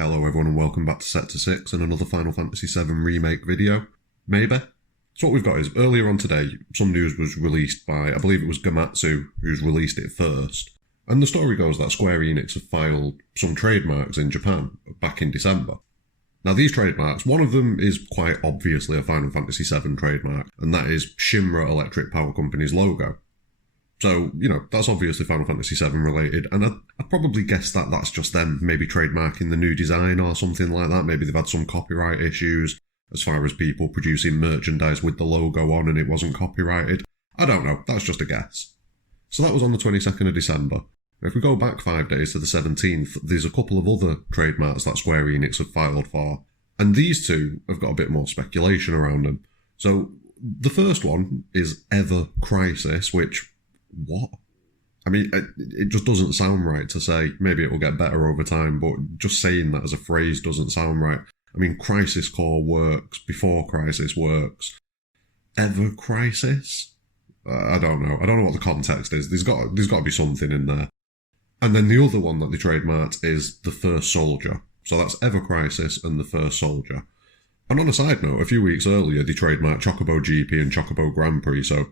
Hello everyone and welcome back to Sector 6 and another Final Fantasy VII Remake video. Maybe? So what we've got is, earlier on today, some news was released by, I believe it was Gamatsu who's released it first. And the story goes that SquareEnix have filed some trademarks in Japan back in December. Now these trademarks, one of them is quite obviously a Final Fantasy VII trademark, and that is Shinra Electric Power Company's logo. So, that's obviously Final Fantasy VII related, and I'd probably guess that that's just them maybe trademarking the new design or something like that. Maybe they've had some copyright issues as far as people producing merchandise with the logo on and it wasn't copyrighted. I don't know, that's just a guess. So that was on the 22nd of December. If we go back 5 days to the 17th, there's a couple of other trademarks that Square Enix have filed for, and these two have got a bit more speculation around them. So the first one is Ever Crisis, which... what? I mean, it just doesn't sound right to say. Maybe it will get better over time, but just saying that as a phrase doesn't sound right. I mean, Crisis Core works, Before Crisis works. Ever Crisis? I don't know. I don't know what the context is. There's got to be something in there. And then the other one that they trademarked is The First Soldier. So that's Ever Crisis and The First Soldier. And on a side note, a few weeks earlier, they trademarked Chocobo GP and Chocobo Grand Prix, so,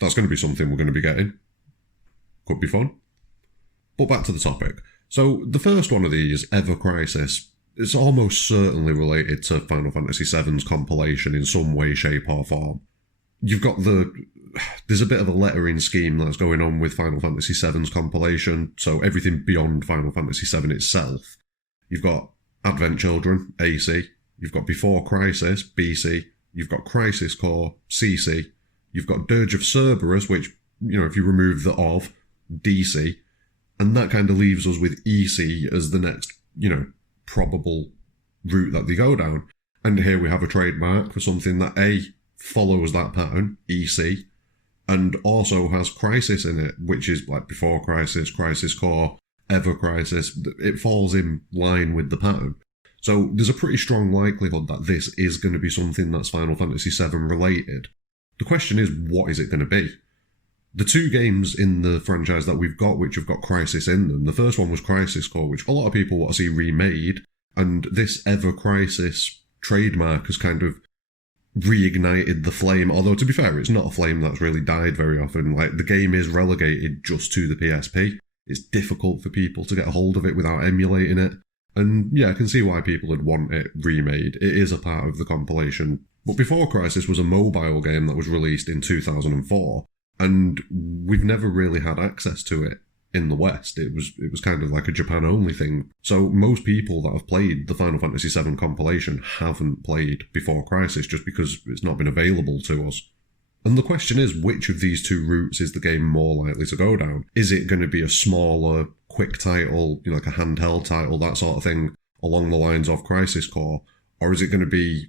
that's going to be something we're going to be getting. Could be fun. But back to the topic. So the first one of these, Ever Crisis, is almost certainly related to Final Fantasy VII's compilation in some way, shape or form. You've got there's a bit of a lettering scheme that's going on with Final Fantasy VII's compilation, so everything beyond Final Fantasy VII itself. You've got Advent Children, AC. You've got Before Crisis, BC. You've got Crisis Core, CC. You've got Dirge of Cerberus, which, if you remove the of, DC, and that kind of leaves us with EC as the next, probable route that they go down. And here we have a trademark for something that A, follows that pattern, EC, and also has Crisis in it, which is like Before Crisis, Crisis Core, Ever Crisis. It falls in line with the pattern. So there's a pretty strong likelihood that this is going to be something that's Final Fantasy VII related. The question is, what is it going to be? The two games in the franchise that we've got, which have got Crisis in them, the first one was Crisis Core, which a lot of people want to see remade, and this Ever Crisis trademark has kind of reignited the flame, although to be fair, it's not a flame that's really died very often. Like, the game is relegated just to the PSP. It's difficult for people to get a hold of it without emulating it, and yeah, I can see why people would want it remade. It is a part of the compilation. But Before Crisis was a mobile game that was released in 2004, and we've never really had access to it in the West. It was kind of like a Japan-only thing. So most people that have played the Final Fantasy VII compilation haven't played Before Crisis just because it's not been available to us. And the question is, which of these two routes is the game more likely to go down? Is it going to be a smaller, quick title, like a handheld title, that sort of thing, along the lines of Crisis Core? Or is it going to be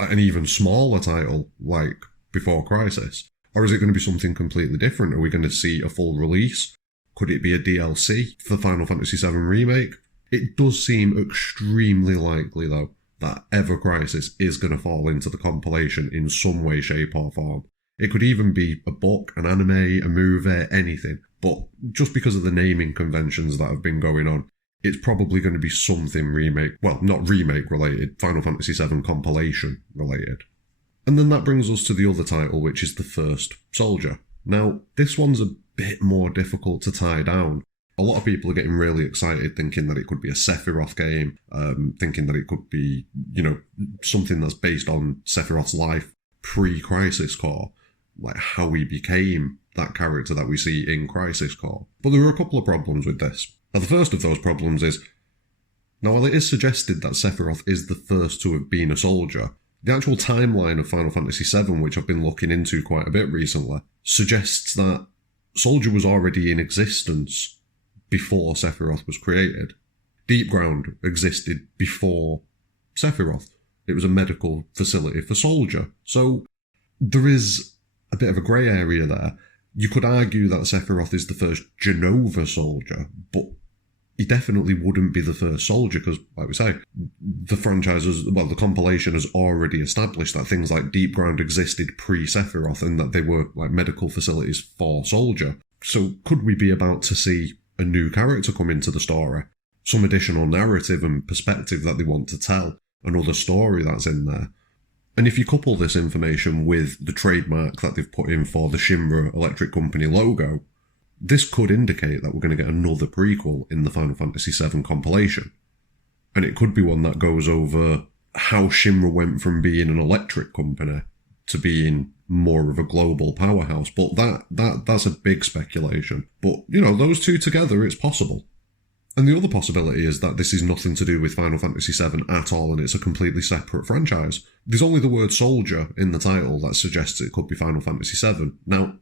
an even smaller title, like Before Crisis? Or is it going to be something completely different? Are we going to see a full release? Could it be a DLC for Final Fantasy VII Remake? It does seem extremely likely, though, that Ever Crisis is going to fall into the compilation in some way, shape or form. It could even be a book, an anime, a movie, anything. But just because of the naming conventions that have been going on, it's probably going to be something remake, well, not remake related, Final Fantasy VII compilation related. And then that brings us to the other title, which is The First Soldier. Now, this one's a bit more difficult to tie down. A lot of people are getting really excited thinking that it could be a Sephiroth game, thinking that it could be, something that's based on Sephiroth's life pre-Crisis Core, like how he became that character that we see in Crisis Core. But there are a couple of problems with this. Now, the first of those problems is, now while it is suggested that Sephiroth is the first to have been a soldier, the actual timeline of Final Fantasy VII, which I've been looking into quite a bit recently, suggests that Soldier was already in existence before Sephiroth was created. Deepground existed before Sephiroth. It was a medical facility for Soldier. So there is a bit of a grey area there. You could argue that Sephiroth is the first Genova soldier, but he definitely wouldn't be the first soldier because, like we say, the the compilation has already established that things like Deepground existed pre-Sephiroth and that they were like medical facilities for Soldier. So could we be about to see a new character come into the story? some additional narrative and perspective that they want to tell, another story that's in there. And if you couple this information with the trademark that they've put in for the Shinra Electric Company logo, this could indicate that we're going to get another prequel in the Final Fantasy VII compilation. And it could be one that goes over how Shinra went from being an electric company to being more of a global powerhouse. But that's a big speculation. But, those two together, it's possible. And the other possibility is that this is nothing to do with Final Fantasy VII at all, and it's a completely separate franchise. There's only the word soldier in the title that suggests it could be Final Fantasy VII. Now,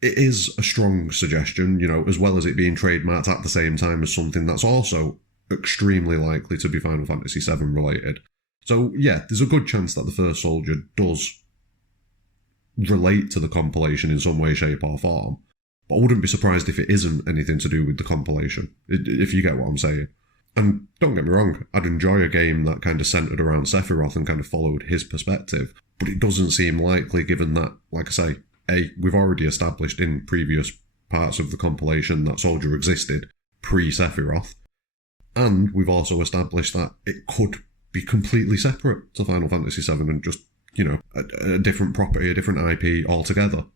it is a strong suggestion, as well as it being trademarked at the same time as something that's also extremely likely to be Final Fantasy VII related. So, yeah, there's a good chance that the first soldier does relate to the compilation in some way, shape, or form. But I wouldn't be surprised if it isn't anything to do with the compilation, if you get what I'm saying. And don't get me wrong, I'd enjoy a game that kind of centred around Sephiroth and kind of followed his perspective, but it doesn't seem likely given that, like I say, we've already established in previous parts of the compilation that Soldier existed pre-Sephiroth, and we've also established that it could be completely separate to Final Fantasy VII and just, a different property, a different IP altogether.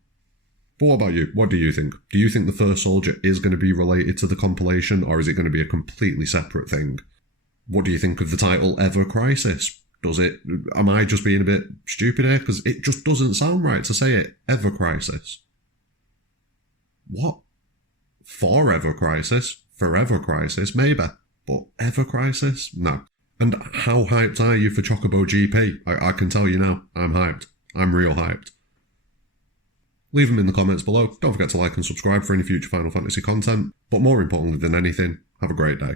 But what about you? What do you think? Do you think the first soldier is going to be related to the compilation, or is it going to be a completely separate thing? What do you think of the title Ever Crisis? Am I just being a bit stupid here? Because it just doesn't sound right to say it. Ever Crisis. What? Forever Crisis? Forever Crisis? Maybe. But Ever Crisis? No. And how hyped are you for Chocobo GP? I can tell you now, I'm hyped. I'm real hyped. Leave them in the comments below. Don't forget to like and subscribe for any future Final Fantasy content. But more importantly than anything, have a great day.